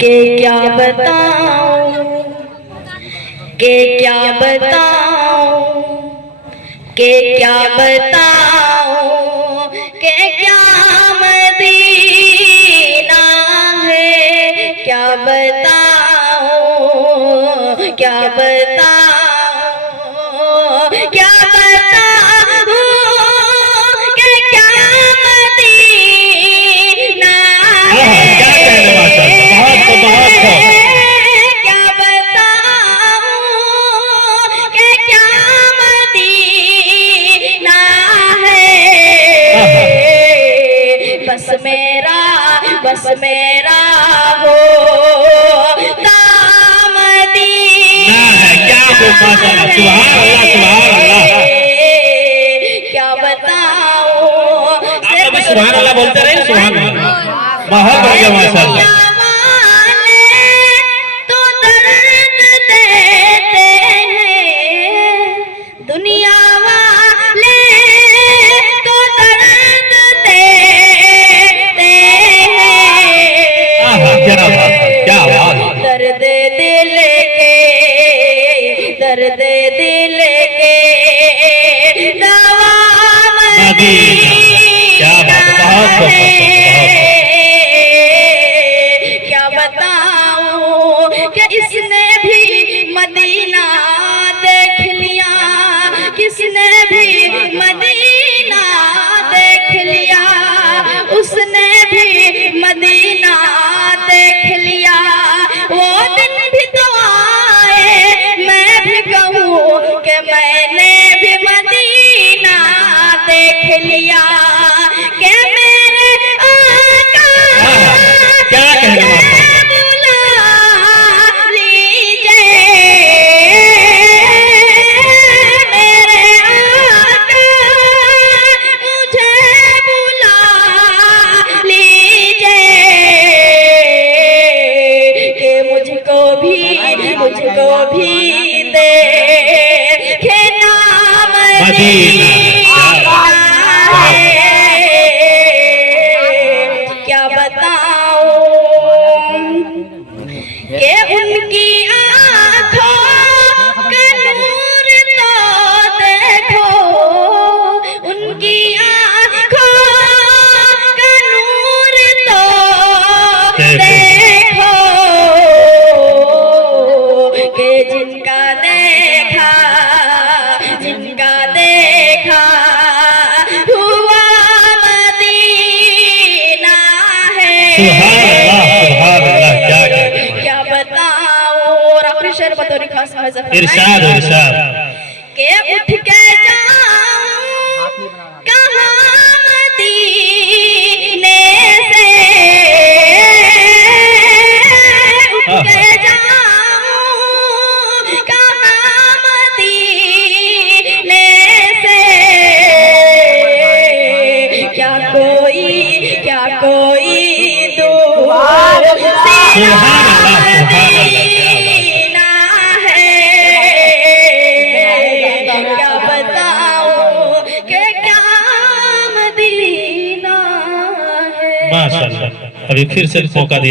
के क्या बताऊं, के क्या बताऊं, के क्या बताऊं, के क्या मदीना है, क्या बताऊं, क्या बताऊं, क्या बताऊं, के क्या मदीना है। बस मेरा हो दामदीना है। क्या माशाअल्लाह, सुभान अल्लाह, सुभान अल्लाह। क्या बताऊं, आप सुभान अल्लाह बोलते रहे, सुभान अल्लाह, बहुत बढ़िया माशाअल्लाह। तो दर्द देते हैं दुनिया वाले, तो दर्द देते हैं। क्या बात, दर्द दिल के, दर्द दिल के दवा मदीना है। क्या बताऊं कि इसने भी मदीना देख लिया, किसने भी मदीना देख लिया, उसने भी मदीना देख लिया। वो दिन भी तो आए, मैं भी कहूँ कि मैंने भी मदीना देख लिया। कि मेरे आका क्या बुला लीजिए, मेरे आका मुझे बुला लीजिए, कि मुझको भी देखना मदीना है। क्या बताऊं कि उनकी आँखों का नूर तो देखो, उनकी आँखों का नूर तो देखो, कि जिनका देखा हुआ मदीना है। क्या बताऊं, और अपने शेर बतौर खास इरशाद के उठ के जाऊं कहाँ मदीने से, उठ के जाऊं कहाँ मदीने से। क्या कोई दूर मदीना है। क्या बताऊं कि क्या मदीना है। माशाअल्लाह, अभी फिर से मौका दिया।